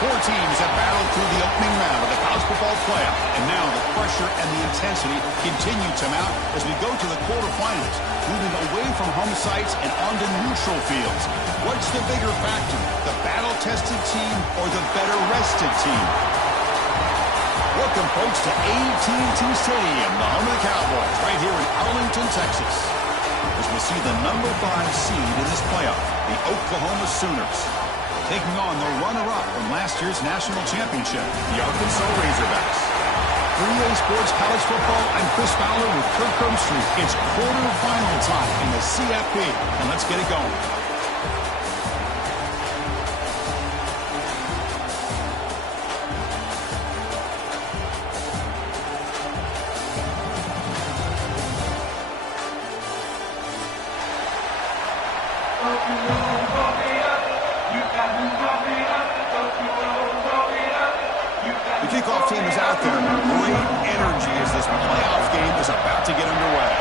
Four teams have battled through the opening round of the college football playoff, and now the pressure and the intensity continue to mount as we go to the quarterfinals, moving away from home sites and onto neutral fields. What's the bigger factor, the battle-tested team or the better-rested team? Welcome, folks, to AT&T Stadium, the home of the Cowboys, right here in Arlington, Texas, as we see the number 5 seed in this playoff, the Oklahoma Sooners, taking on the runner-up from last year's national championship, the Arkansas Razorbacks. 3A Sports College Football, I'm Chris Fowler with Kirk Herbstreit. It's quarterfinal time in the CFP, and let's get it going. The kickoff team is out there. Great energy as this playoff game is about to get underway.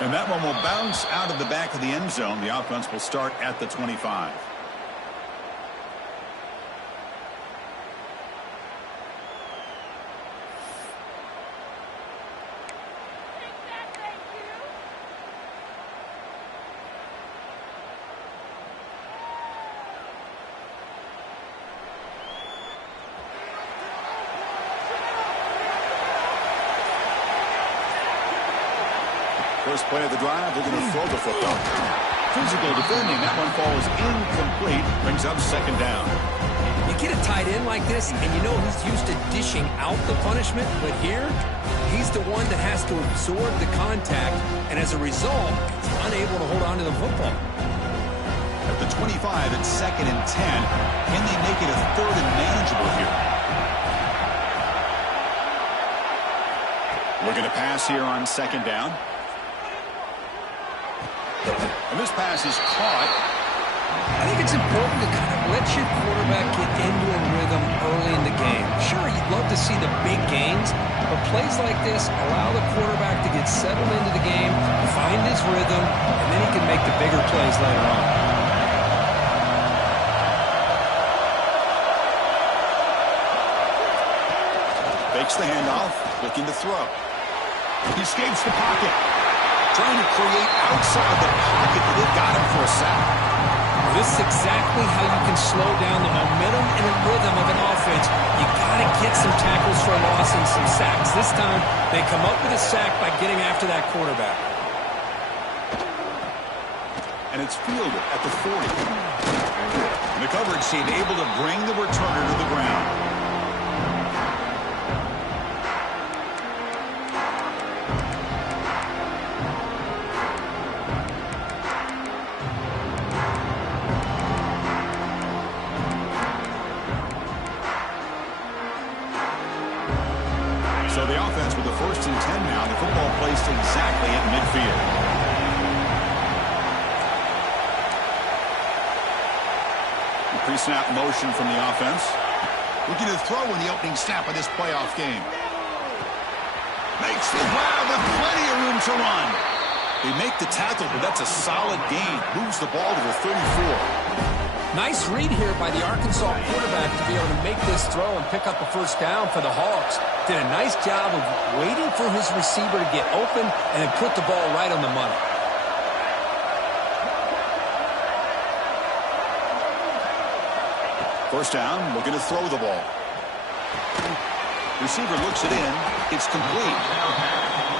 And that one will bounce out of the back of the end zone. The offense will start at the 25. First play of the drive, they're going to throw the football. Physical defending, that one falls incomplete, brings up second down. You get a tight end like this, and you know he's used to dishing out the punishment, but here, he's the one that has to absorb the contact, and as a result, he's unable to hold on to the football. At the 25, it's 2nd and 10. Can they make it a 3rd and manageable here? We're going to pass here on 2nd down. And this pass is caught. I think it's important to kind of let your quarterback get into a rhythm early in the game. Sure, you'd love to see the big gains, but plays like this allow the quarterback to get settled into the game, find his rhythm, and then he can make the bigger plays later on. Fakes the handoff, looking to throw. He escapes the pocket. Trying to create outside the pocket, but they've got him for a sack. This is exactly how you can slow down the momentum and the rhythm of an offense. You got to get some tackles for a loss and some sacks. This time, they come up with a sack by getting after that quarterback. And it's fielded at the 40. And the coverage team able to bring the returner to the ground. So the offense with the 1st and 10 now. The football placed exactly at midfield. The pre-snap motion from the offense. Looking to throw in the opening snap of this playoff game. Makes the grab with plenty of room to run. They make the tackle, but that's a solid gain. Moves the ball to the 34. Nice read here by the Arkansas quarterback to be able to make this throw and pick up a first down for the Hogs. Did a nice job of waiting for his receiver to get open and then put the ball right on the money. First down, looking to throw the ball. Receiver looks it in. It's complete.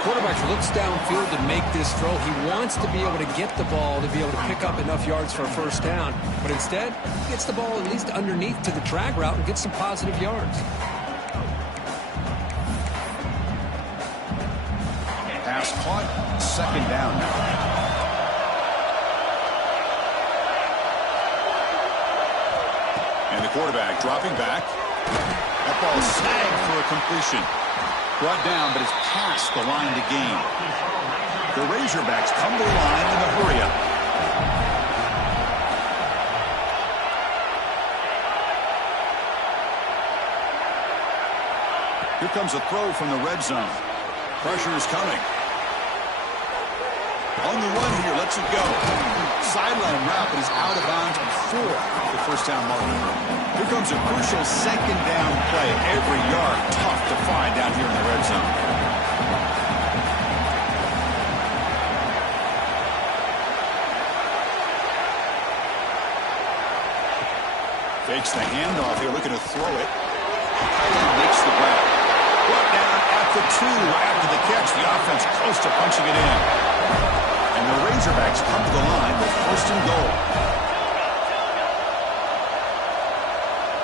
Quarterback looks downfield to make this throw. He wants to be able to get the ball to be able to pick up enough yards for a first down. But instead, he gets the ball at least underneath to the drag route and gets some positive yards. Pass caught. Second down now. And the quarterback dropping back. That ball snagged for a completion. Brought down, but it's past the line to gain. The Razorbacks come to the line in a hurry-up. Here comes a throw from the red zone. Pressure is coming. On the run here, lets it go. sideline route, but he's out of bounds before the first down mark. Here comes a crucial second down play. Every yard tough to find down here in the red zone. Fakes the handoff here, looking to throw it. Tyler makes the grab. Brought down at the 2 after the catch. The offense close to punching it in. And the Razorbacks come to the line with first and goal.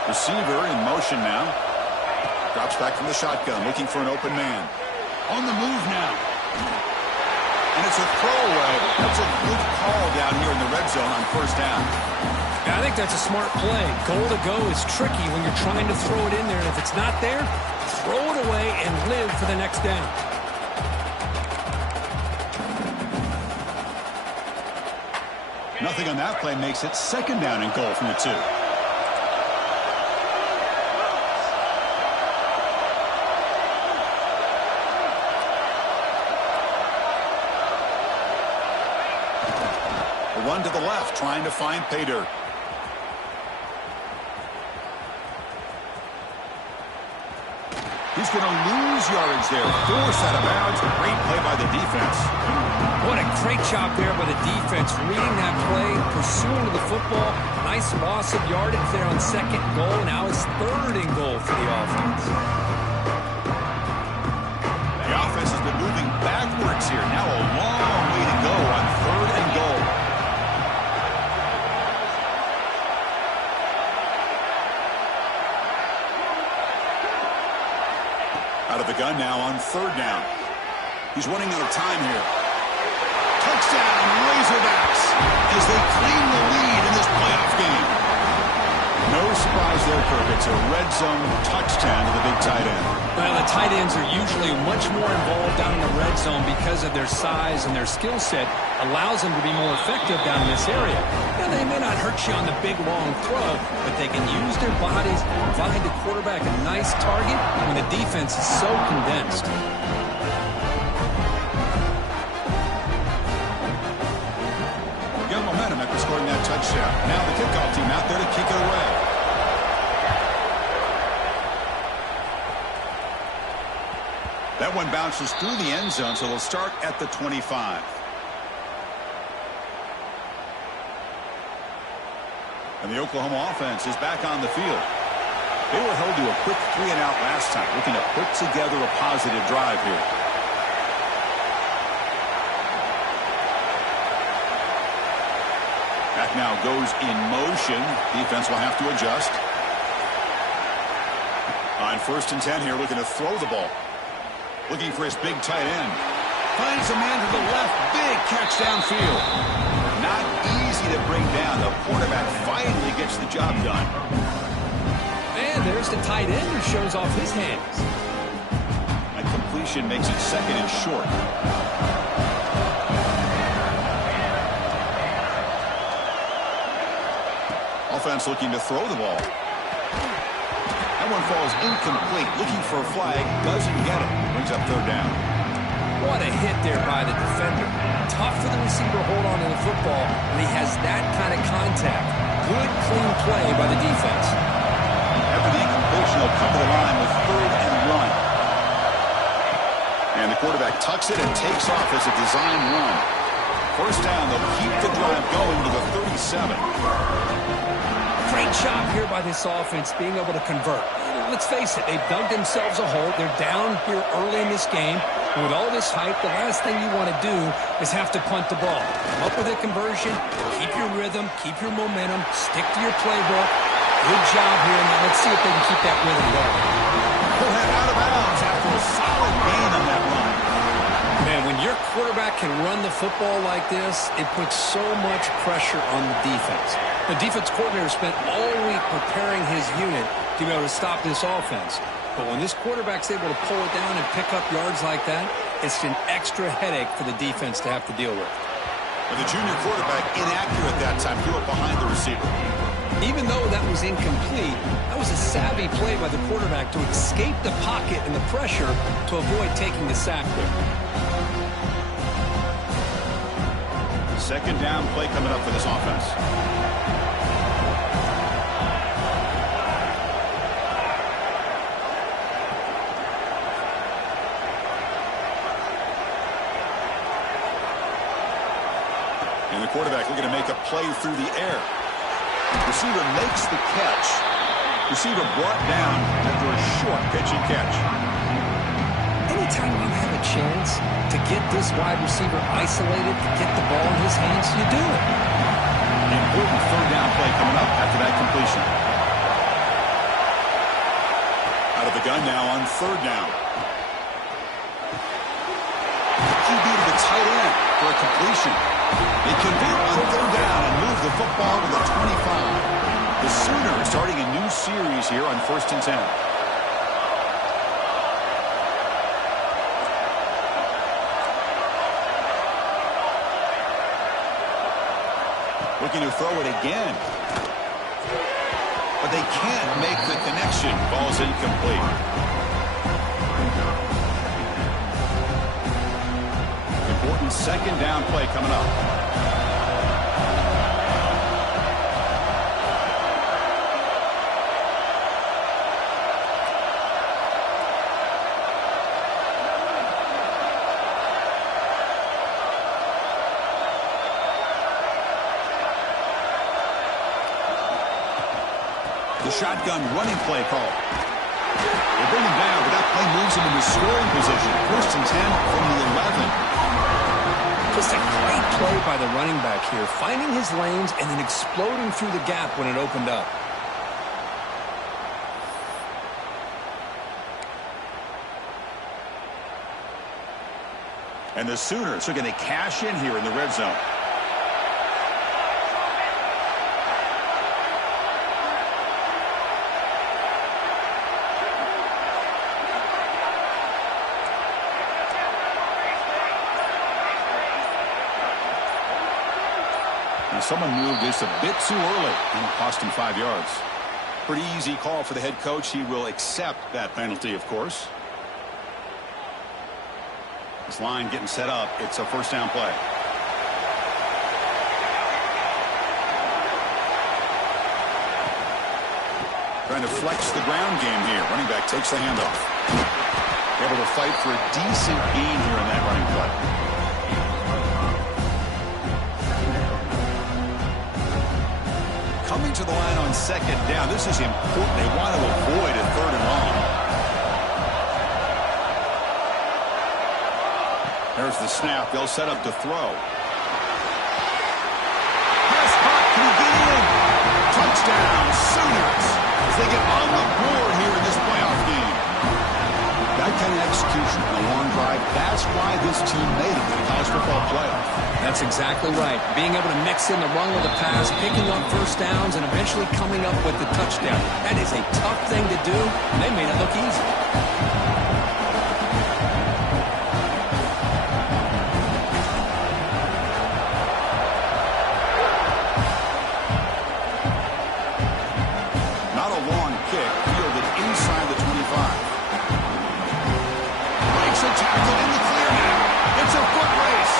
Receiver in motion now. Drops back from the shotgun, looking for an open man. On the move now. And it's a throwaway. That's a good call down here in the red zone on first down. Yeah, I think that's a smart play. Goal to go is tricky when you're trying to throw it in there. And if it's not there, throw it away and live for the next down. Nothing on that play makes it second down and goal from the 2. A run to the left, trying to find pay dirt. He's going to lose yardage there. Forced out of bounds. Great play by the defense. What a great job there by the defense. Reading that play, pursuing to the football. Nice loss of yardage there on second goal. Now it's third and goal for the offense. The offense has been moving backwards here. Now a long way to go on third and goal. Out of the gun now on third down. He's running out of time here. Touchdown, Razorbacks, as they claim the lead in this playoff game. No surprise there, Kirk. It's a red zone touchdown to the big tight end. Well, the tight ends are usually much more involved down in the red zone because of their size and their skill set allows them to be more effective down in this area. Now, they may not hurt you on the big, long throw, but they can use their bodies, provide the quarterback a nice target when the defense is so condensed. Good momentum after scoring that touchdown. Now the kickoff team out there to kick it away. That one bounces through the end zone, so they'll start at the 25. And the Oklahoma offense is back on the field. They were held to a quick 3-and-out last time, looking to put together a positive drive here. Back now goes in motion. Defense will have to adjust. On first and 10 here, looking to throw the ball. Looking for his big tight end. Finds a man to the left. Big catch downfield. Not easy to bring down. The quarterback finally gets the job done. And there's the tight end who shows off his hands. That completion makes it second and short. Offense looking to throw the ball. That one falls incomplete. Looking for a flag. Doesn't get it. Brings up third down. What a hit there by the defender. Tough for the receiver to hold on to the football when he has that kind of contact. Good, clean play by the defense. After the incompletion, they'll come to the line with third and run. And the quarterback tucks it and takes off as a design run. First down, they'll keep the drive going to the 37. Great job here by this offense being able to convert. Let's face it, they've dug themselves a hole. They're down here early in this game. And with all this hype, the last thing you want to do is have to punt the ball. Come up with a conversion, keep your rhythm, keep your momentum, stick to your playbook. Good job here. Now let's see if they can keep that rhythm going. Pull that out of bounds after a solid gain on that run. Man, when your quarterback can run the football like this, it puts so much pressure on the defense. The defense coordinator spent all week preparing his unit to be able to stop this offense. But when this quarterback's able to pull it down and pick up yards like that, it's an extra headache for the defense to have to deal with. And the junior quarterback inaccurate that time, threw it behind the receiver. Even though that was incomplete, that was a savvy play by the quarterback to escape the pocket and the pressure to avoid taking the sack there. Second down play coming up for this offense. And the quarterback looking to make a play through the air. Receiver makes the catch. Receiver brought down after a short pitch and catch. Anytime you have a chance to get this wide receiver isolated, to get the ball in his hands, you do it. An important third down play coming up after that completion. Out of the gun now on third down. The QB to the tight end for a completion. They convert on third down and move the football to the 25. The Sooners starting a new series here on 1st and 10. Looking to throw it again. But they can't make the connection. Ball's incomplete. Important second down play coming up. The shotgun running play call. They bring him down, but that play moves him into scoring position. 1st and 10 from the 11. Just a great play by the running back here, finding his lanes and then exploding through the gap when it opened up. And the Sooners are going to cash in here in the red zone. Someone moved this a bit too early, and it cost him 5 yards. Pretty easy call for the head coach. He will accept that penalty, of course. This line getting set up. It's a first down play. Trying to flex the ground game here. Running back takes the handoff. Able to fight for a decent gain here in that running play. Coming to the line on second down. This is important. They want to avoid a third and long. There's the snap. They'll set up to throw. Pass caught. Can he get in? Touchdown, Sooners, as they get on the board here in this playoff game. That kind of execution on a long drive, that's why this team made it to the college football playoff. That's exactly right. Being able to mix in the run with the pass, picking up first downs, and eventually coming up with the touchdown. That is a tough thing to do. They made it look easy. Not a long kick, fielded inside the 25. Breaks a tackle in the clear now. It's a foot race.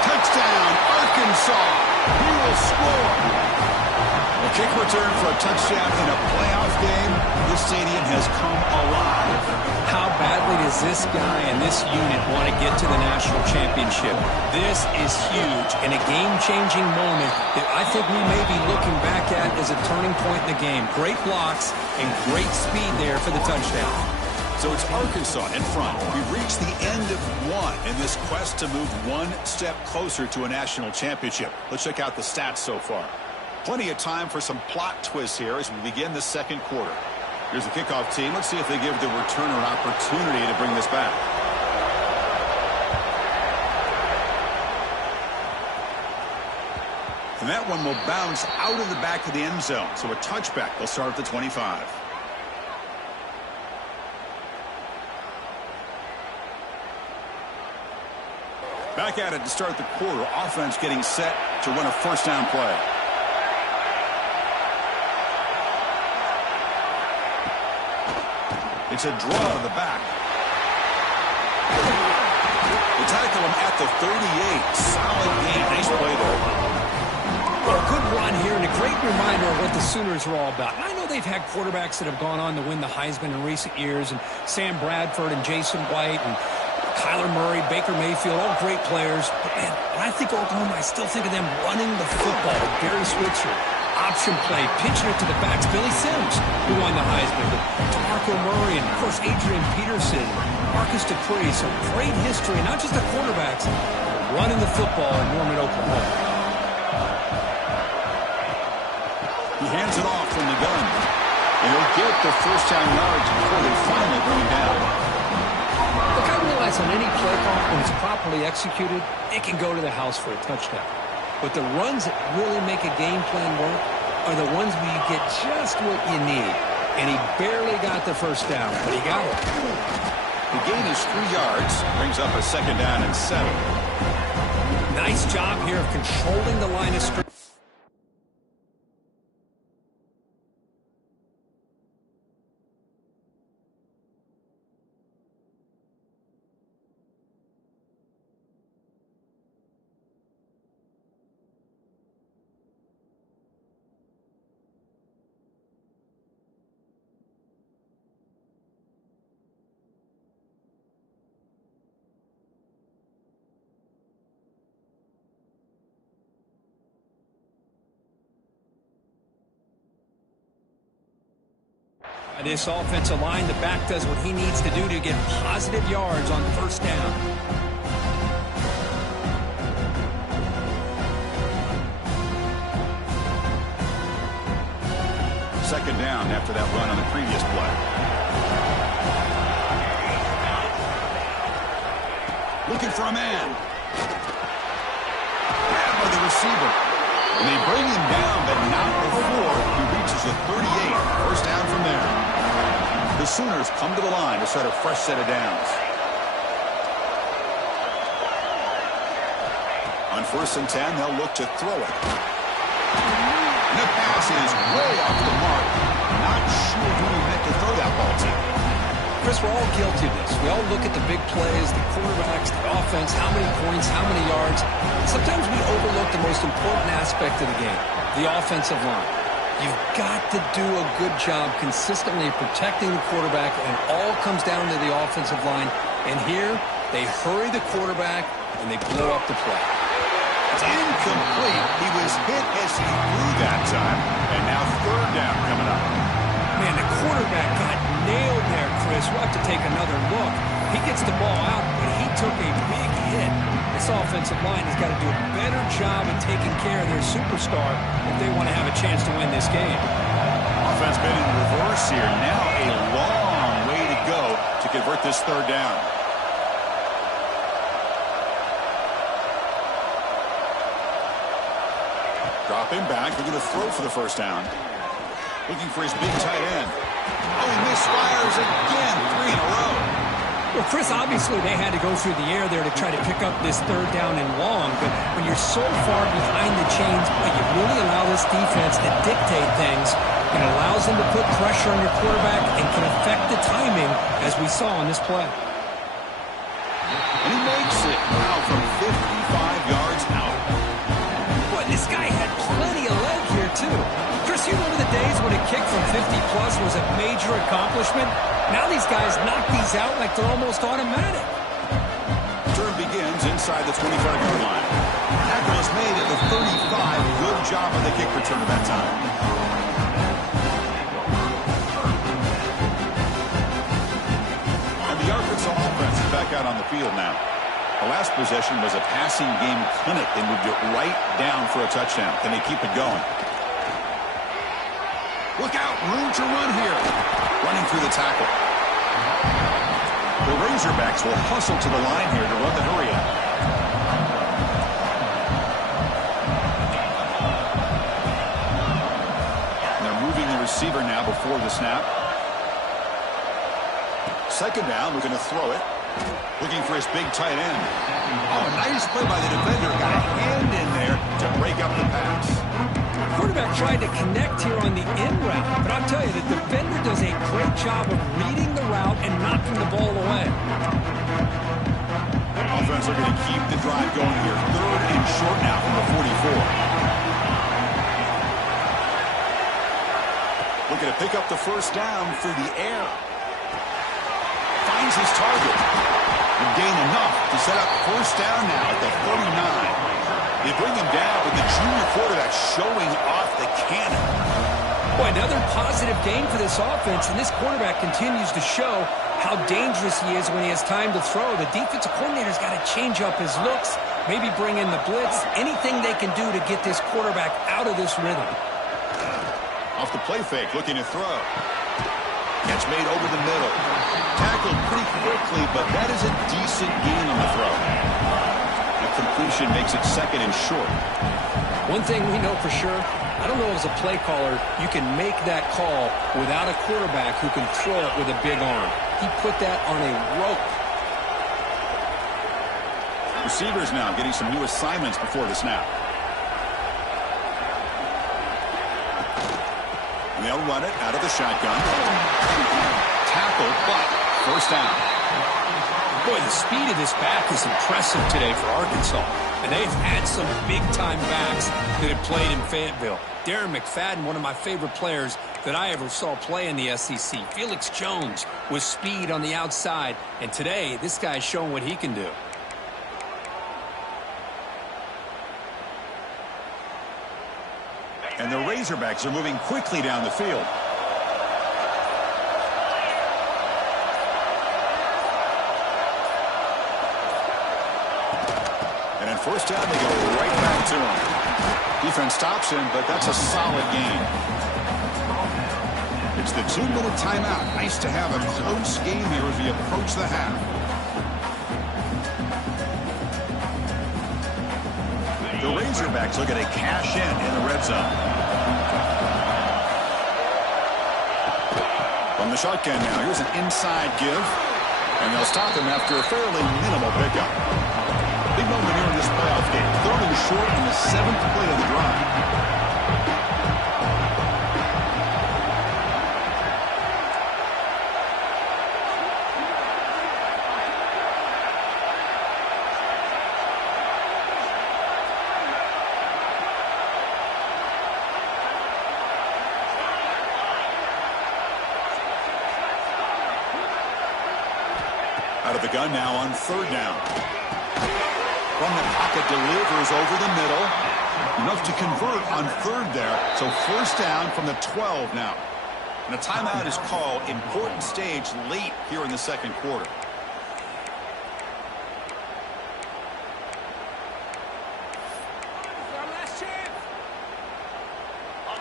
Touchdown, Arkansas. He will score. A kick return for a touchdown in a playoff game. This stadium has come alive. How badly does this guy and this unit want to get to the national championship? This is huge and a game-changing moment that I think we may be looking back at as a turning point in the game. Great blocks and great speed there for the touchdown. So it's Arkansas in front. We've reached the end of one in this quest to move one step closer to a national championship. Let's check out the stats so far. Plenty of time for some plot twists here as we begin the second quarter. Here's the kickoff team. Let's see if they give the returner an opportunity to bring this back. And that one will bounce out of the back of the end zone. So a touchback. They'll start at the 25. Back at it to start the quarter. Offense getting set to run a first down play. It's a draw to the back. They tackle him at the 38. Solid game. Nice play there. Well, a good run here and a great reminder of what the Sooners are all about. And I know they've had quarterbacks that have gone on to win the Heisman in recent years, and Sam Bradford and Jason White and Kyler Murray, Baker Mayfield, all great players. But, man, when I think Oklahoma, I still think of them running the football. Barry Switzer, option play, pitching it to the backs. Billy Sims, who won the Heisman. DeMarco Murray and, of course, Adrian Peterson, Marcus Dupree. So great history, not just the quarterbacks, but running the football in Norman, Oklahoma. He hands it off from the gun. And he'll get the first down yards before they finally bring him down. Look, I realize on any play call, when it's properly executed, it can go to the house for a touchdown. But the runs that really make a game plan work are the ones where you get just what you need. And he barely got the first down, but he got it. The gain is 3 yards. Brings up a second down and 7. Nice job here of controlling the line of scrimmage. This offensive line, the back does what he needs to do to get positive yards on first down. Second down after that run on the previous play. Looking for a man. Grabbed by the receiver. And they bring him down, but not before he reaches the 38. First down from there. The Sooners come to the line to set a fresh set of downs. On 1st and 10, they'll look to throw it. And the pass is way off the mark. Not sure who he meant to throw that ball to. Chris, we're all guilty of this. We all look at the big plays, the quarterbacks, the offense, how many points, how many yards. Sometimes we overlook the most important aspect of the game, the offensive line. You've got to do a good job consistently protecting the quarterback, and it all comes down to the offensive line. And here, they hurry the quarterback, and they blow up the play. It's incomplete. He was hit as he threw that time, and now third down coming up. Man, the quarterback got nailed there, Chris. We'll have to take another look. He gets the ball out, but he took a big hit. This offensive line has got to do a better job of taking care of their superstar if they want to have a chance to win this game. Offense been in reverse here. Now a long way to go to convert this third down. Drop him back. They're going to throw for the first down. Looking for his big tight end. Oh, he misfires again. 3 in a row. Well, Chris, obviously they had to go through the air there to try to pick up this third down and long, but when you're so far behind the chains, you really allow this defense to dictate things. It allows them to put pressure on your quarterback and can affect the timing, as we saw on this play. And he makes it now from 55 yards out. Boy, this guy had plenty of leg here, too. Chris, you remember the days when a kick from 50-plus was a major accomplishment? Now these guys knock these out like they're almost automatic. Turn begins inside the 25-yard line. Tackle is made at the 35. Good job on the kick return at that time. And the Arkansas offense is back out on the field now. The last possession was a passing game clinic. They moved it right down for a touchdown. Can they keep it going? Look out, room to run here. Running through the tackle. The Razorbacks will hustle to the line here to run the hurry up. And they're moving the receiver now before the snap. Second down, we're going to throw it. Looking for his big tight end. Oh, nice play by the defender. Got a hand in there to break up the pass. Quarterback tried to connect here on the in route, but I'll tell you, the defender does a great job of reading the route and knocking the ball away. defense looking to keep the drive going here. 3rd and short now from the 44. Looking to pick up the first down through the air. Finds his target. And gain enough to set up first down now at the 39. They bring him down with the junior quarterback showing off the cannon. Boy, another positive game for this offense, and this quarterback continues to show how dangerous he is when he has time to throw. The defensive coordinator's got to change up his looks, maybe bring in the blitz, anything they can do to get this quarterback out of this rhythm. Off the play fake, looking to throw. Catch made over the middle. Tackled pretty quickly, but that is a decent gain on the throw. The completion makes it 2nd and short. One thing we know for sure, I don't know as a play caller, you can make that call without a quarterback who can throw it with a big arm. He put that on a rope. Receivers now getting some new assignments before the snap. And they'll run it out of the shotgun. Tackled, but first down. Boy, the speed of this back is impressive today for Arkansas. And they've had some big-time backs that have played in Fayetteville. Darren McFadden, one of my favorite players that I ever saw play in the SEC. Felix Jones with speed on the outside. And today, this guy's showing what he can do. And the Razorbacks are moving quickly down the field. And at first down, they go right back to him. Defense stops him, but that's a solid gain. It's the 2-minute timeout. Nice to have a close game here as we approach the half. The Razorbacks look at a cash in the red zone. From the shotgun now, here's an inside give. And they'll stop him after a fairly minimal pickup. Big moment here in this playoff game. 3rd and short in the 7th play of the drive. Out of the gun now on 3rd down. From the pocket, delivers over the middle. Enough to convert on 3rd there. So first down from the 12 now. And a timeout is called. Important stage late here in the 2nd quarter.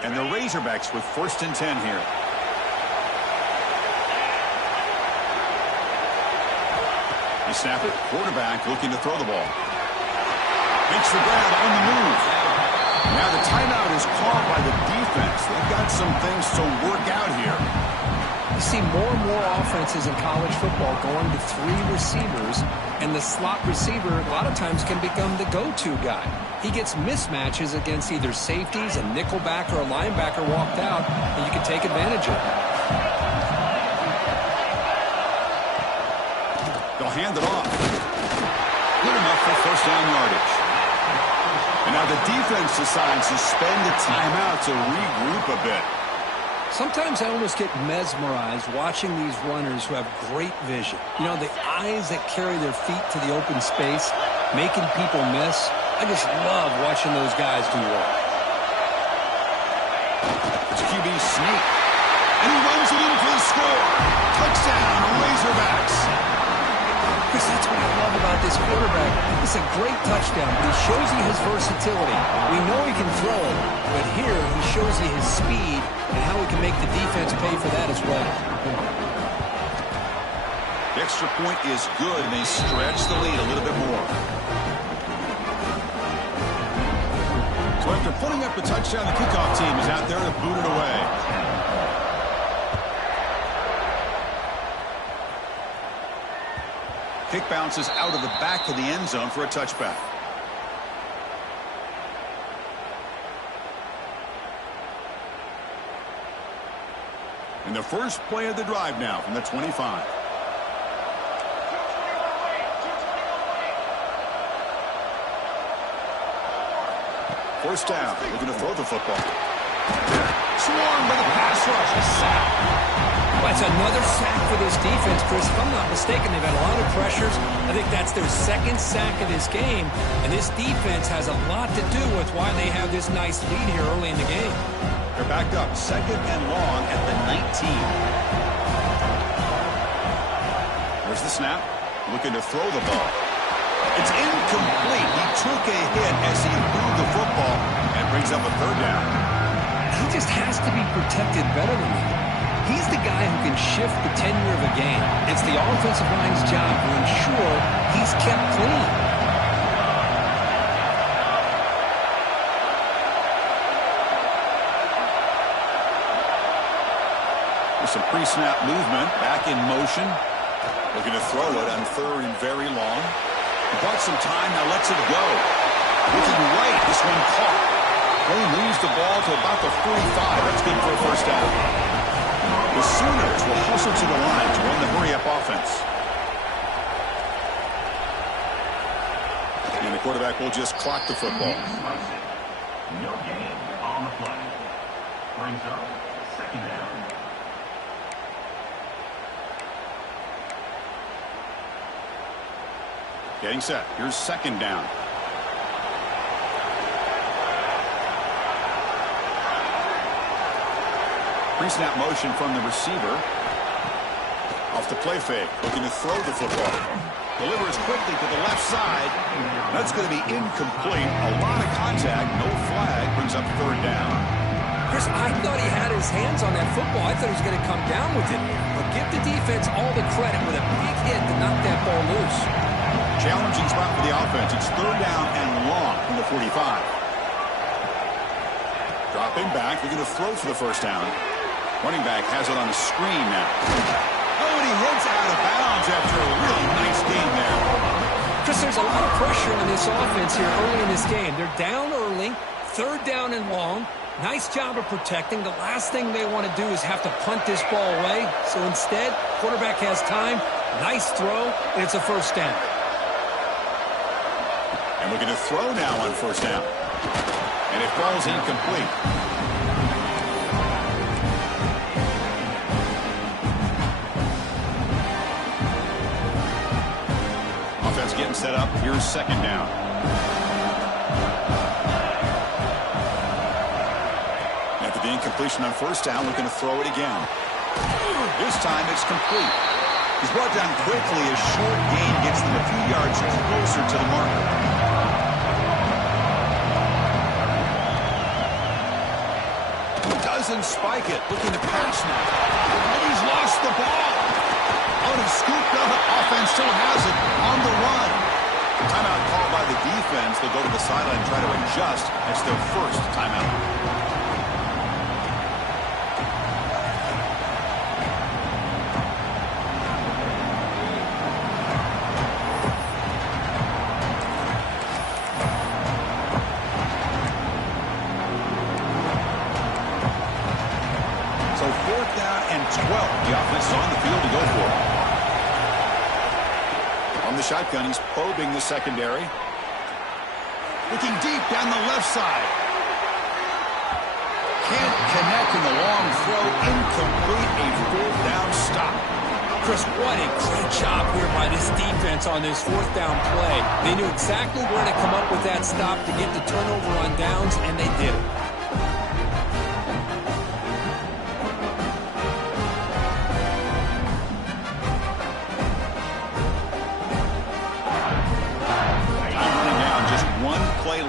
And the Razorbacks with 1st and 10 here. They snap it. Quarterback looking to throw the ball. Makes the grab on the move. Now the timeout is called by the defense. They've got some things to work out here. You see more and more offenses in college football going to 3 receivers, and the slot receiver a lot of times can become the go-to guy. He gets mismatches against either safeties, a nickelback, or a linebacker walked out, and you can take advantage of it. They'll hand it off. Good enough for first down yardage. And now the defense decides to spend the timeout to regroup a bit. Sometimes I almost get mesmerized watching these runners who have great vision. You know, the eyes that carry their feet to the open space, making people miss. I just love watching those guys do work. It's QB sneak. And he runs it in for the score. Touchdown, Razorbacks. Chris, that's what I love about this quarterback. It's a great touchdown, but he shows you his versatility. We know he can throw it, but here he shows you his speed and how he can make the defense pay for that as well. The extra point is good, and they stretch the lead a little bit more. So after putting up a touchdown, the kickoff team is out there to boot it away. Kick bounces out of the back of the end zone for a touchback. And the first play of the drive now from the 25. First down. Looking to throw the football. Swarmed by the pass rush. A sack. Well, it's another sack for this defense, Chris. If I'm not mistaken, they've had a lot of pressures. I think that's their second sack of this game. And this defense has a lot to do with why they have this nice lead here early in the game. They're backed up. 2nd and long at the 19. There's the snap. Looking to throw the ball. It's incomplete. He took a hit as he threw the football and brings up a 3rd down. He just has to be protected better than that. He's the guy who can shift the tenure of a game. It's the offensive line's job to ensure he's kept clean. There's some pre-snap movement. Back in motion. Looking to throw it on 3rd and very long. Bought some time. Now lets it go. Looking right. This one caught. Only moves the ball to about the 45. That's good for a first down. The Sooners will hustle to the line to run the hurry-up offense. And the quarterback will just clock the football. No gain on the play. Brings up 2nd down. Getting set. Here's 2nd down. Pre-snap motion from the receiver. Off the play fake. Looking to throw the football. Delivers quickly to the left side. That's going to be incomplete. A lot of contact. No flag. Brings up 3rd down. Chris, I thought he had his hands on that football. I thought he was going to come down with it. But give the defense all the credit with a big hit to knock that ball loose. Challenging spot for the offense. It's 3rd down and long from the 45. Dropping back. Looking to throw for the first down. Running back has it on the screen now. Oh, and he heads out of bounds after a really nice game there. Chris, there's a lot of pressure on this offense here early in this game. They're down early, 3rd down and long. Nice job of protecting. The last thing they want to do is have to punt this ball away. So instead, quarterback has time. Nice throw, and it's a first down. And we're going to throw now on first down. And it falls incomplete. Offense getting set up. Here's 2nd down. After the incompletion on first down, we're going to throw it again. This time it's complete. He's brought down quickly as short gain gets them a few yards closer to the marker. Doesn't spike it. Looking to pass now. And he's lost the ball. Oh, he scooped up. Offense still has it on the run. Timeout called by the defense. They'll go to the sideline and try to adjust. It's their first timeout. So 4th down and 12. The offense is on the field to go for it. On the shotgun, he's probing the secondary. Looking deep down the left side. Can't connect in the long throw. Incomplete. A 4th down stop. Chris, what a great job here by this defense on this 4th down play. They knew exactly where to come up with that stop to get the turnover on downs, and they did it.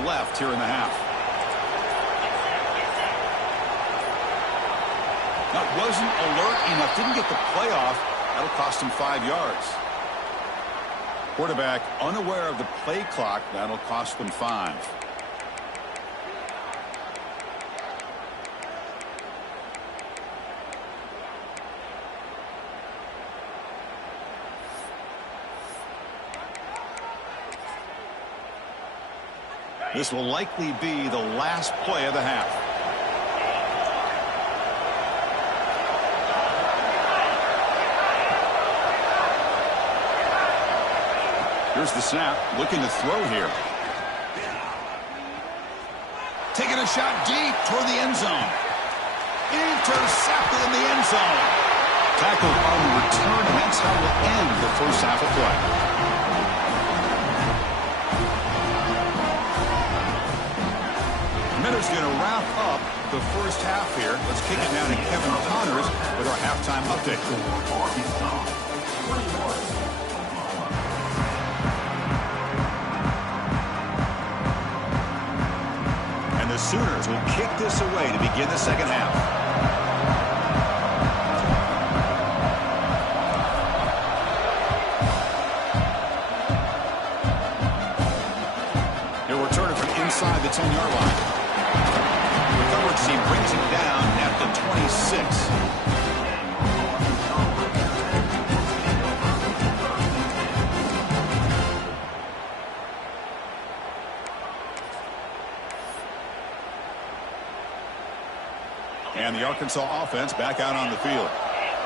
Left here in the half. That wasn't alert enough. Didn't get the play off. That'll cost him 5 yards. Quarterback unaware of the play clock. That'll cost them 5. This will likely be the last play of the half. Here's the snap. Looking to throw here. taking a shot deep toward the end zone. Intercepted in the end zone. Tackled on the return, and that's how we'll end the first half of play. Minutes going to wrap up the first half here. Let's kick it down to Kevin Connors with our halftime update. And the Sooners will kick this away to begin the second half. He'll return it from inside the 10-yard line. The coverage team brings him down at the 26. And the Arkansas offense back out on the field.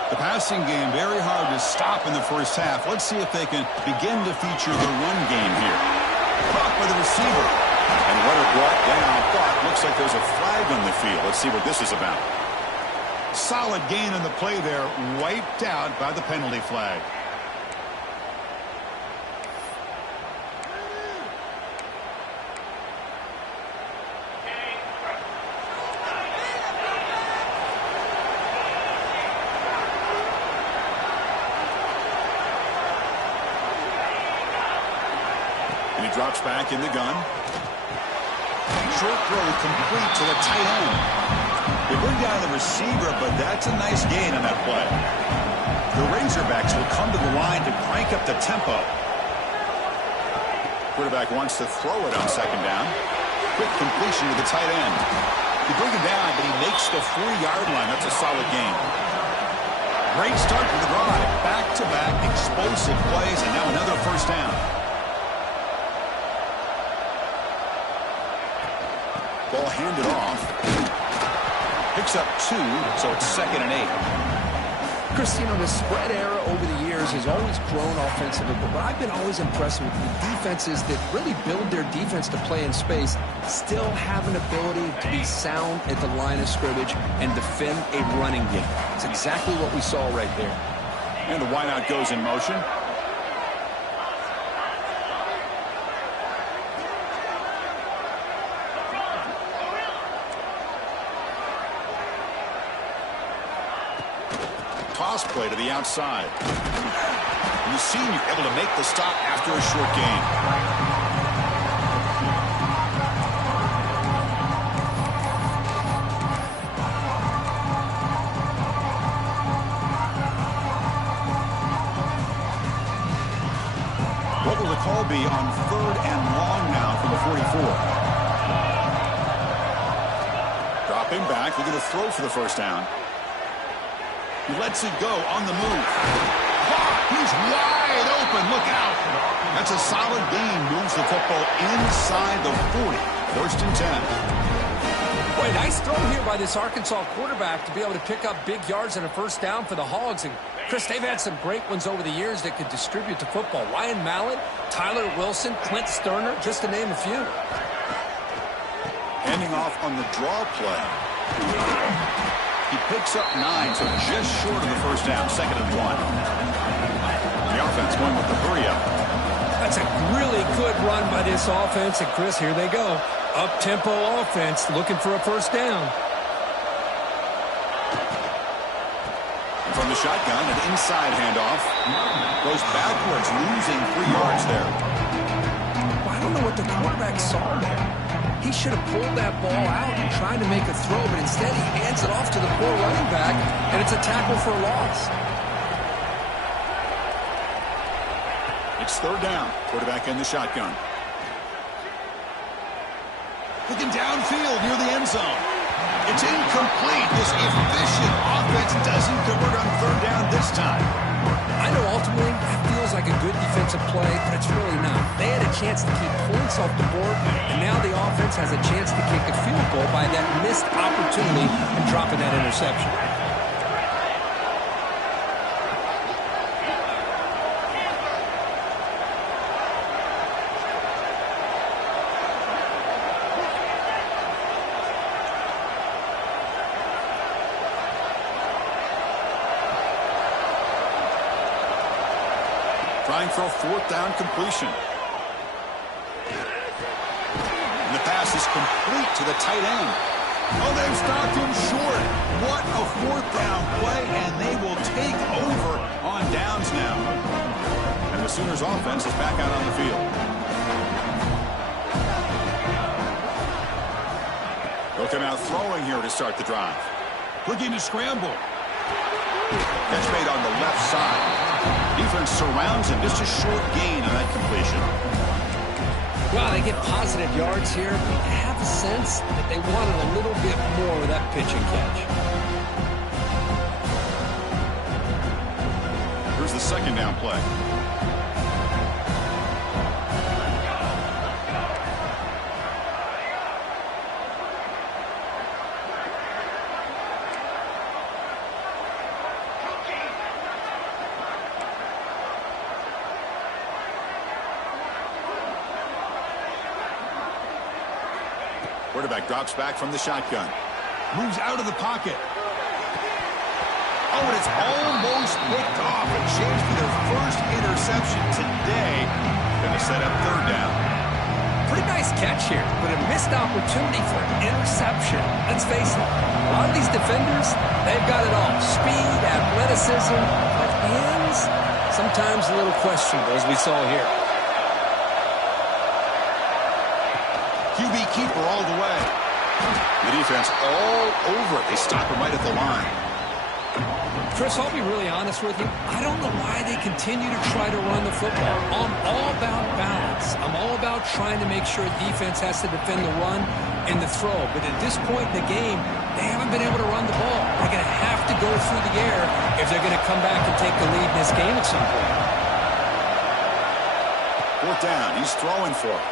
The passing game very hard to stop in the first half. Let's see if they can begin to feature the run game here. Caught by the receiver. And runner brought down, but looks like there's a flag on the field. Let's see what this is about. Solid gain on the play there, wiped out by the penalty flag. And he drops back in the gun. Short throw complete to the tight end. They bring down the receiver, but that's a nice gain on that play. The Razorbacks will come to the line to crank up the tempo. Quarterback wants to throw it on second down. Quick completion to the tight end. They bring him down, but he makes the 40-yard line. That's a solid gain. Great start to the drive. Back-to-back explosive plays, and now another first down. Ball handed off. Picks up 2, so it's 2nd and 8. Chris, you know, the spread era over the years has always grown offensively, but I've been always impressed with the defenses that really build their defense to play in space, still have an ability to be sound at the line of scrimmage and defend a running game. It's exactly what we saw right there. And the wideout goes in motion. Toss play to the outside. And the senior able to make the stop after a short gain. What will the call be on 3rd and long now from the 44? Dropping back, looking to throw for the first down. He lets it go on the move. He's wide open. Look out. That's a solid gain. Moves the football inside the 40. 1st and 10. Boy, nice throw here by this Arkansas quarterback to be able to pick up big yards and a first down for the Hogs. And, Chris, they've had some great ones over the years that could distribute the football. Ryan Mallett, Tyler Wilson, Clint Sterner, just to name a few. Handing off on the draw play. He picks up 9, so just short of the first down, 2nd and 1. The offense going with the hurry-up. That's a really good run by this offense. And, Chris, here they go. Up-tempo offense looking for a first down. And from the shotgun, an inside handoff. Goes backwards, losing 3 yards there. Well, I don't know what the quarterback saw there. He should have pulled that ball out and tried to make a throw, but instead he hands it off to the poor running back, and it's a tackle for a loss. It's 3rd down. Quarterback in the shotgun. Looking downfield near the end zone. It's incomplete. This efficient offense doesn't convert on 3rd down this time. I know ultimately that feels like a good defensive play, but it's really not. They had a chance to keep points off the board, and now the offense has a chance to kick a field goal by that missed opportunity and dropping that interception. trying for a fourth down completion. And the pass is complete to the tight end. Oh, they've stopped him short. What a fourth down play, and they will take over on downs now. And the Sooners offense is back out on the field. They'll come out throwing here to start the drive. Looking to scramble. Catch made on the left side. Defense surrounds him. Just a short gain on that completion. Well, they get positive yards here, but I have a sense that they wanted a little bit more with that pitch and catch. Here's the second down play. Quarterback drops back from the shotgun. Moves out of the pocket. Oh, and it's almost picked off. A chance for their first interception today. Going to set up third down. Pretty nice catch here, but a missed opportunity for an interception. Let's face it, a lot of these defenders, they've got it all. Speed, athleticism, but hands, sometimes a little questionable, as we saw here. QB keeper all the way. The defense all over it. They stop him right at the line. Chris, I'll be really honest with you. I don't know why they continue to try to run the football. I'm all about balance. I'm all about trying to make sure defense has to defend the run and the throw. But at this point in the game, they haven't been able to run the ball. They're going to have to go through the air if they're going to come back and take the lead in this game at some point. Fourth down. He's throwing for it.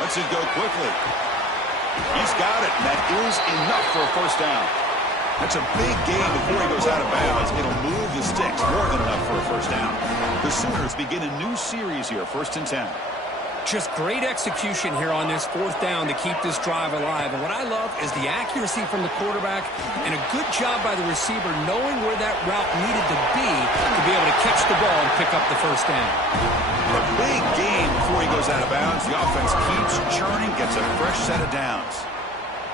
Lets it go quickly. He's got it. And that is enough for a first down. That's a big gain before he goes out of bounds. It'll move the sticks. More than enough for a first down. The Sooners begin a new series here. 1st and 10. Just great execution here on this fourth down to keep this drive alive. And what I love is the accuracy from the quarterback and a good job by the receiver knowing where that route needed to be able to catch the ball and pick up the first down. A big gain before he goes out of bounds. The offense keeps churning, gets a fresh set of downs.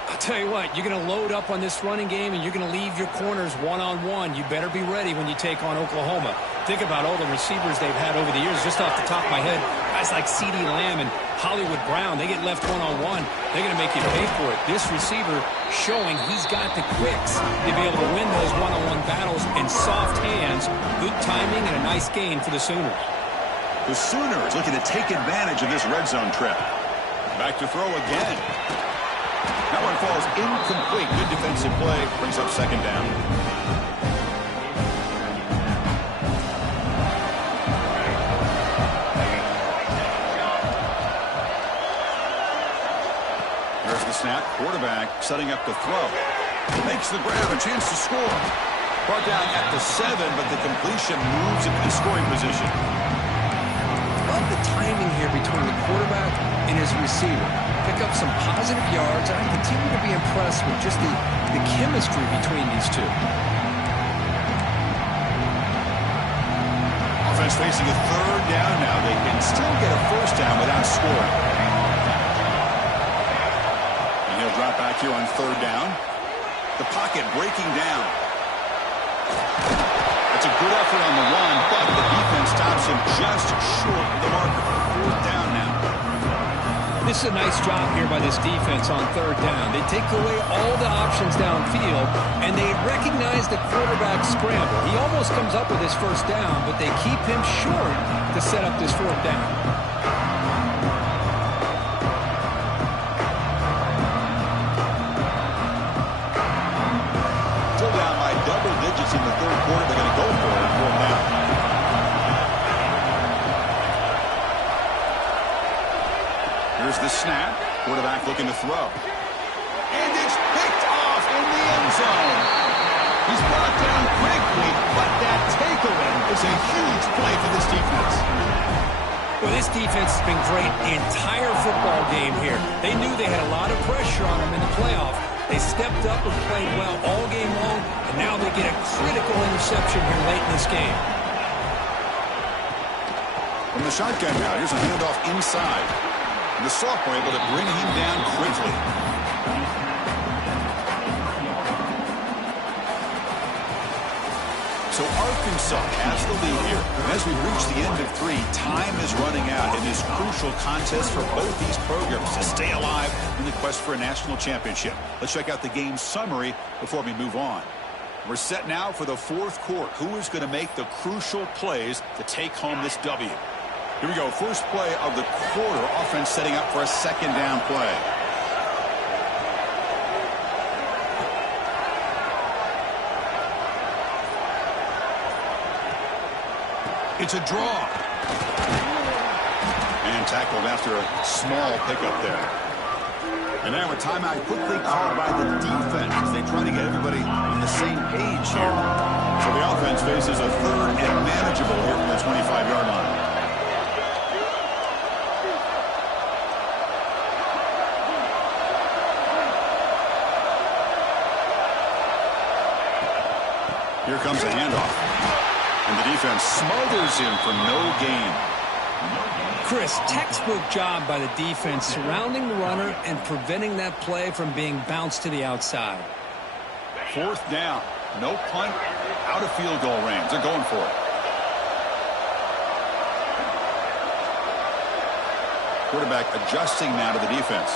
I'll tell you what, you're going to load up on this running game and you're going to leave your corners one-on-one. You better be ready when you take on Oklahoma. Think about all the receivers they've had over the years. Just off the top of my head, guys like CeeDee Lamb and Hollywood Brown, they get left one-on-one. They're going to make you pay for it. This receiver showing he's got the quicks to be able to win those one-on-one battles in soft hands. Good timing and a nice gain for the Sooners. The Sooners looking to take advantage of this red zone trip. Back to throw again. That one falls incomplete. Good defensive play. Brings up second down. There's the snap. Quarterback setting up to throw. Makes the grab. A chance to score. Brought down at the 7, but the completion moves into the scoring position. Love the timing here between the quarterback and his receiver. Pick up some positive yards, and I continue to be impressed with just the chemistry between these two. Offense facing a third down now. They can still get a first down without scoring. And he'll drop back here on third down. The pocket breaking down. That's a good effort on the run, but the defense stops him just short of the marker. Fourth down now. This is a nice job here by this defense on third down. They take away all the options downfield, and they recognize the quarterback scramble. He almost comes up with his first down, but they keep him short to set up this fourth down. Still down by double digits in the third quarter. They're going to go for it. Fourth down. Here's the snap. Quarterback looking to throw. And it's picked off in the end zone. He's brought down quickly, but that takeaway is a huge play for this defense. Well, this defense has been great the entire football game here. They knew they had a lot of pressure on them in the playoff. They stepped up and played well all game long, and now they get a critical interception here late in this game. From the shotgun now, here's a handoff inside. And the sophomore able to bring him down quickly. So Arkansas has the lead here. And as we reach the end of 3, time is running out in this crucial contest for both these programs to stay alive in the quest for a national championship. Let's check out the game summary before we move on. We're set now for the 4th quarter. Who is going to make the crucial plays to take home this W? Here we go. First play of the quarter. Offense setting up for a 2nd down play. It's a draw. And tackled after a small pickup there. And now a timeout quickly called by the defense as they try to get everybody on the same page here. So the offense faces a 3rd and manageable here from the 25-yard line. Here comes a handoff. And the defense smothers him for no gain. Chris, textbook job by the defense surrounding the runner and preventing that play from being bounced to the outside. 4th down. No punt. Out of field goal range. They're going for it. Quarterback adjusting now to the defense.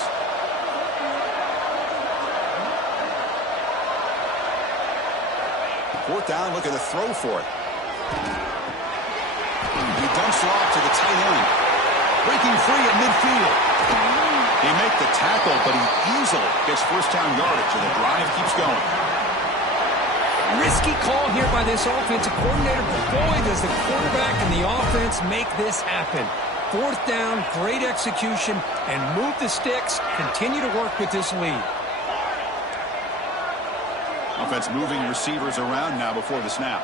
Fourth down. Look at the throw for it. He dumps it off to the tight end. Breaking free at midfield. They make the tackle, but he easily gets 1st down yardage, and the drive keeps going. Risky call here by this offensive coordinator, but boy, does the quarterback and the offense make this happen. 4th down, great execution, and move the sticks. Continue to work with this lead. Offense moving receivers around now before the snap.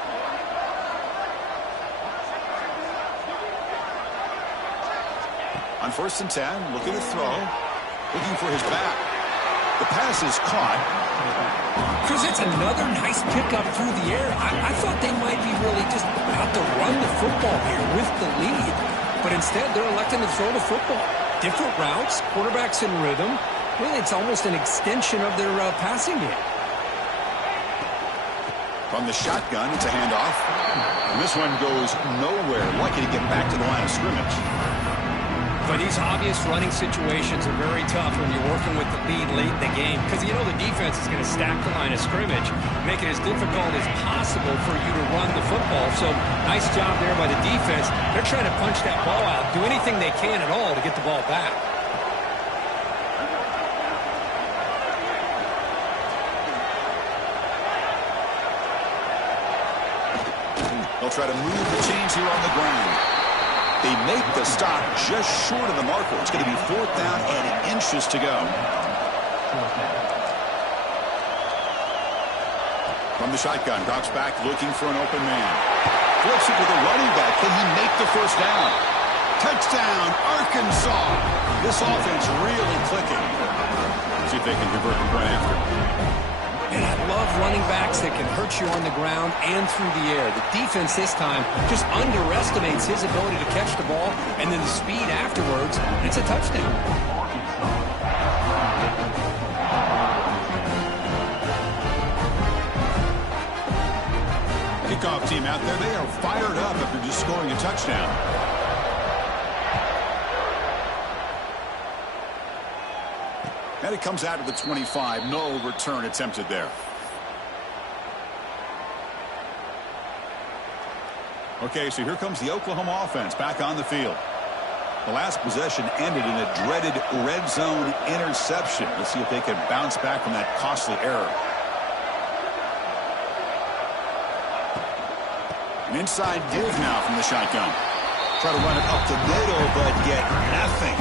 On 1st and 10, looking to throw. Looking for his back. The pass is caught. Chris, it's another nice pickup through the air. I thought they might be really just about to run the football here with the lead. But instead, they're electing to throw the football. Different routes, quarterbacks in rhythm. Really, it's almost an extension of their passing game. From the shotgun, it's a handoff. And this one goes nowhere. Lucky to get back to the line of scrimmage. But these obvious running situations are very tough when you're working with the lead late in the game, because you know the defense is going to stack the line of scrimmage, make it as difficult as possible for you to run the football. So nice job there by the defense. They're trying to punch that ball out, do anything they can at all to get the ball back. They'll try to move the chains here on the ground. They make the stop just short of the marker. It's going to be 4th down and inches to go. From the shotgun, drops back looking for an open man. Flips it to the running back. Can he make the 1st down? Touchdown, Arkansas. This offense really clicking. See if they can convert the point after. And I love running backs that can hurt you on the ground and through the air. The defense this time just underestimates his ability to catch the ball, and then the speed afterwards, it's a touchdown. Kickoff team out there, they are fired up after just scoring a touchdown. And it comes out of the 25. No return attempted there. Okay, so here comes the Oklahoma offense back on the field. The last possession ended in a dreaded red zone interception. Let's see if they can bounce back from that costly error. An inside give now from the shotgun. Try to run it up the middle, but get nothing.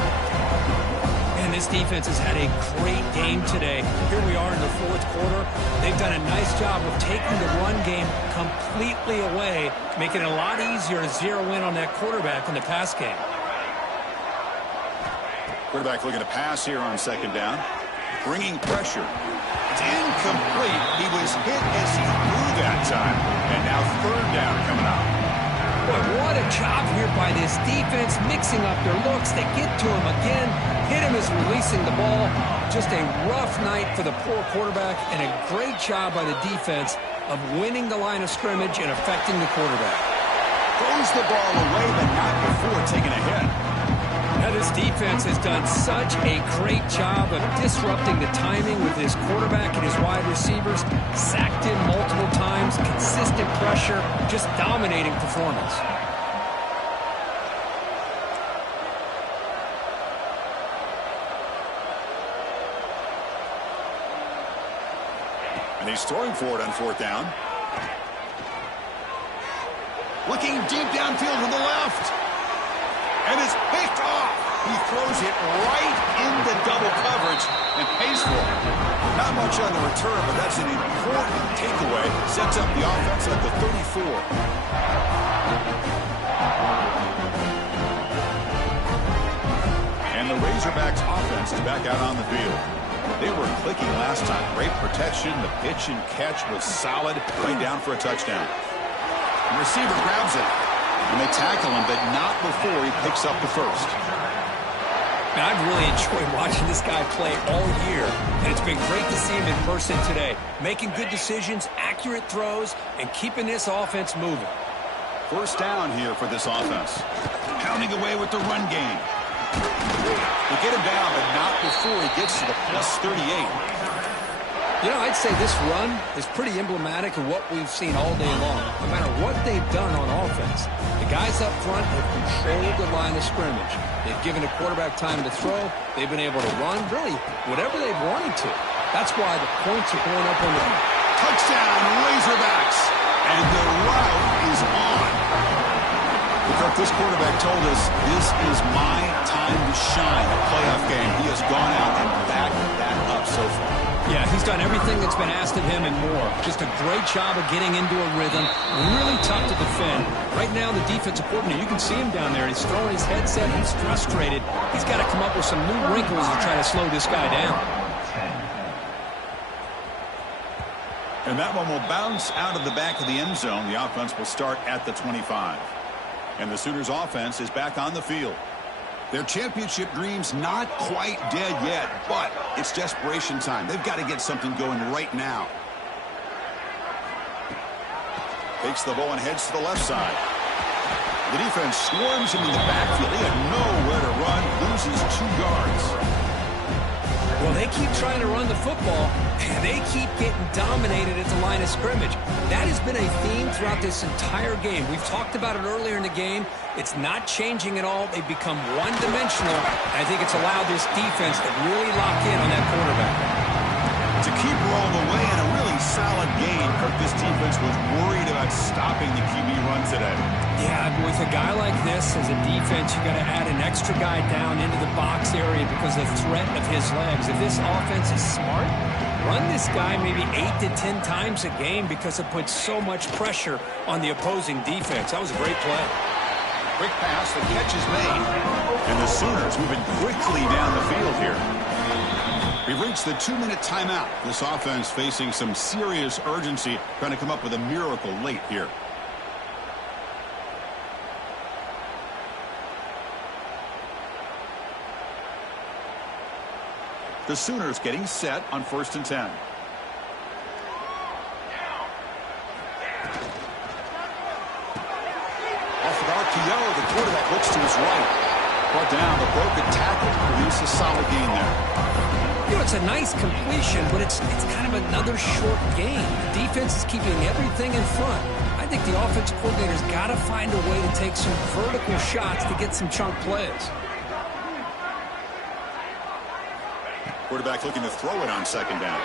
And this defense has had a great game today. Here we are in the 4th quarter. They've done a nice job of taking the run game completely away, making it a lot easier to zero in on that quarterback in the pass game. Quarterback looking to pass here on 2nd down. Bringing pressure. It's incomplete. He was hit as he threw that time. And now 3rd down coming up. Boy, what a job here by this defense, mixing up their looks. They get to him again, hit him as releasing the ball. Just a rough night for the poor quarterback, and a great job by the defense of winning the line of scrimmage and affecting the quarterback. Throws the ball away, but not before taking a hit. Now, this defense has done such a great job of disrupting the timing with his quarterback and his wide receivers. Sacked him multiple times, consistent pressure, just dominating performance. And he's throwing for it on fourth down. Looking deep downfield to the left. And it's picked off. He throws it right into double coverage and pays for it. Not much on the return, but that's an important takeaway. Sets up the offense at the 34. And the Razorbacks offense is back out on the field. They were clicking last time. Great protection. The pitch and catch was solid. Right down for a touchdown. The receiver grabs it. And they tackle him, but not before he picks up the first. Now, I've really enjoyed watching this guy play all year, and it's been great to see him in person today. Making good decisions, accurate throws, and keeping this offense moving. First down here for this offense. Pounding away with the run game. They get him down, but not before he gets to the plus 38. You know, I'd say this run is pretty emblematic of what we've seen all day long. No matter what they've done on offense, the guys up front have controlled the line of scrimmage. They've given the quarterback time to throw. They've been able to run, really, whatever they've wanted to. That's why the points are going up on the touchdown, Razorbacks. And the route is on. Because this quarterback told us, this is my time to shine, a playoff game. He has gone out and backed that up so far. Yeah, he's done everything that's been asked of him and more. Just a great job of getting into a rhythm. Really tough to defend. Right now, the defensive coordinator, you can see him down there. He's throwing his headset. He's frustrated. He's got to come up with some new wrinkles to try to slow this guy down. And that one will bounce out of the back of the end zone. The offense will start at the 25. And the Sooners offense is back on the field. Their championship dreams not quite dead yet, but it's desperation time. They've got to get something going right now. Takes the ball and heads to the left side. The defense swarms him in the backfield. He had nowhere to run, loses 2 yards. Well, they keep trying to run the football, and they keep getting dominated at the line of scrimmage. That has been a theme throughout this entire game. We've talked about it earlier in the game. It's not changing at all. They've become one-dimensional. I think it's allowed this defense to really lock in on that quarterback. To keep rolling away in a really solid game, this defense was worried about stopping the QB run today. Yeah, with a guy like this as a defense, you got to add an extra guy down into the box area because of the threat of his legs. If this offense is smart, run this guy maybe 8 to 10 times a game because it puts so much pressure on the opposing defense. That was a great play. Quick pass, the catch is made. And the Sooners moving quickly down the field here. We've reached the 2-minute timeout. This offense facing some serious urgency, trying to come up with a miracle late here. The Sooners getting set on 1st and 10. Off an RPO, the quarterback looks to his right. Brought down, the broken tackle produces a solid gain there. You know, it's a nice completion, but it's kind of another short game. The defense is keeping everything in front. I think the offensive coordinator's got to find a way to take some vertical shots to get some chunk plays. Quarterback looking to throw it on 2nd down.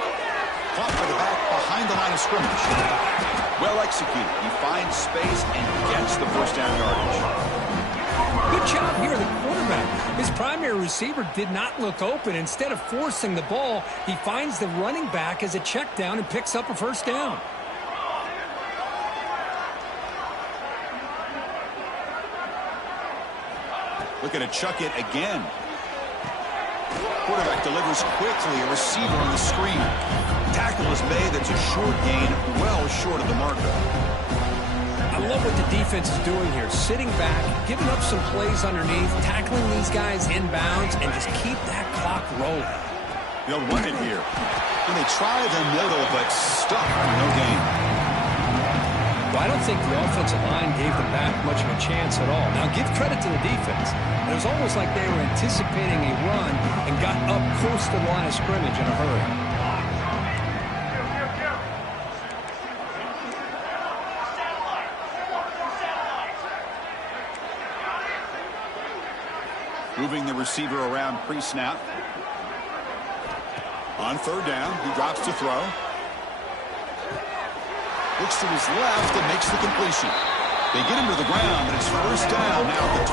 Caught by the back behind the line of scrimmage. Well executed. He finds space and gets the 1st down yardage. Good job here, the quarterback. His primary receiver did not look open. Instead of forcing the ball, he finds the running back as a check down and picks up a 1st down. Looking to chuck it again. Quarterback delivers quickly, a receiver on the screen. Tackle is made. That's a short gain, well short of the marker. I I love what the defense is doing here. Sitting back, giving up some plays underneath, tackling these guys inbounds, and just keep that clock rolling. They'll run it here. And they try the middle, but stuck for no gain. Well, I don't think the offensive line gave them back much of a chance at all. Now, give credit to the defense. It was almost like they were anticipating a run and got up close to the line of scrimmage in a hurry. Moving the receiver around pre-snap. On third down, he drops to throw. Looks to his left and makes the completion. They get him to the ground, and it's first down now at the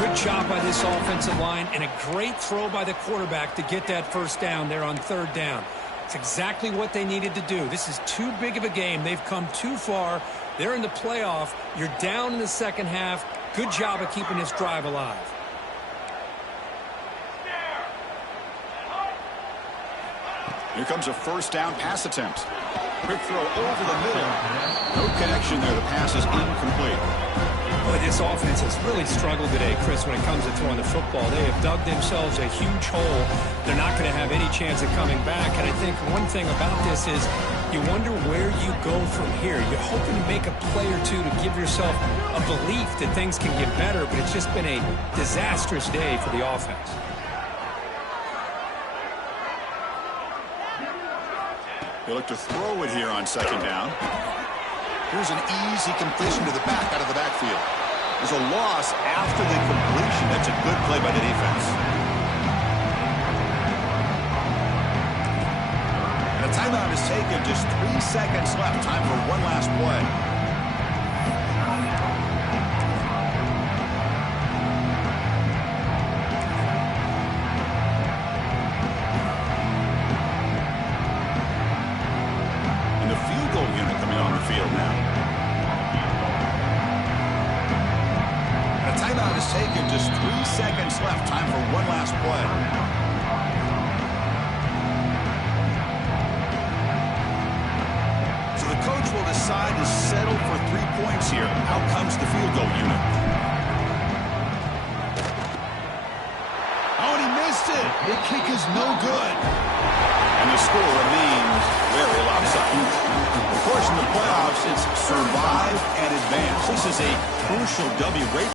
28. Good job by this offensive line, and a great throw by the quarterback to get that first down there on third down. It's exactly what they needed to do. This is too big of a game. They've come too far. They're in the playoff. You're down in the second half. Good job of keeping this drive alive. Here comes a first down pass attempt. Quick throw over the middle. No connection there. The pass is incomplete. Boy, this offense has really struggled today, Chris, when it comes to throwing the football. They have dug themselves a huge hole. They're not going to have any chance of coming back. And I think one thing about this is you wonder where you go from here. You're hoping to make a play or two to give yourself a belief that things can get better, but it's just been a disastrous day for the offense. They look to throw it here on second down. Here's an easy completion to the back out of the backfield. There's a loss after the completion. That's a good play by the defense. And a timeout is taken. Just 3 seconds left. Time for one last play. Taken, just 3 seconds left. Time for one last play. So the coach will decide to settle for 3 points here. Out comes the field goal unit. Oh, and he missed it. The kick is no good. And the score remains very lopsided. Of course, in the playoffs, it's survive and advance. This is a crucial W. Great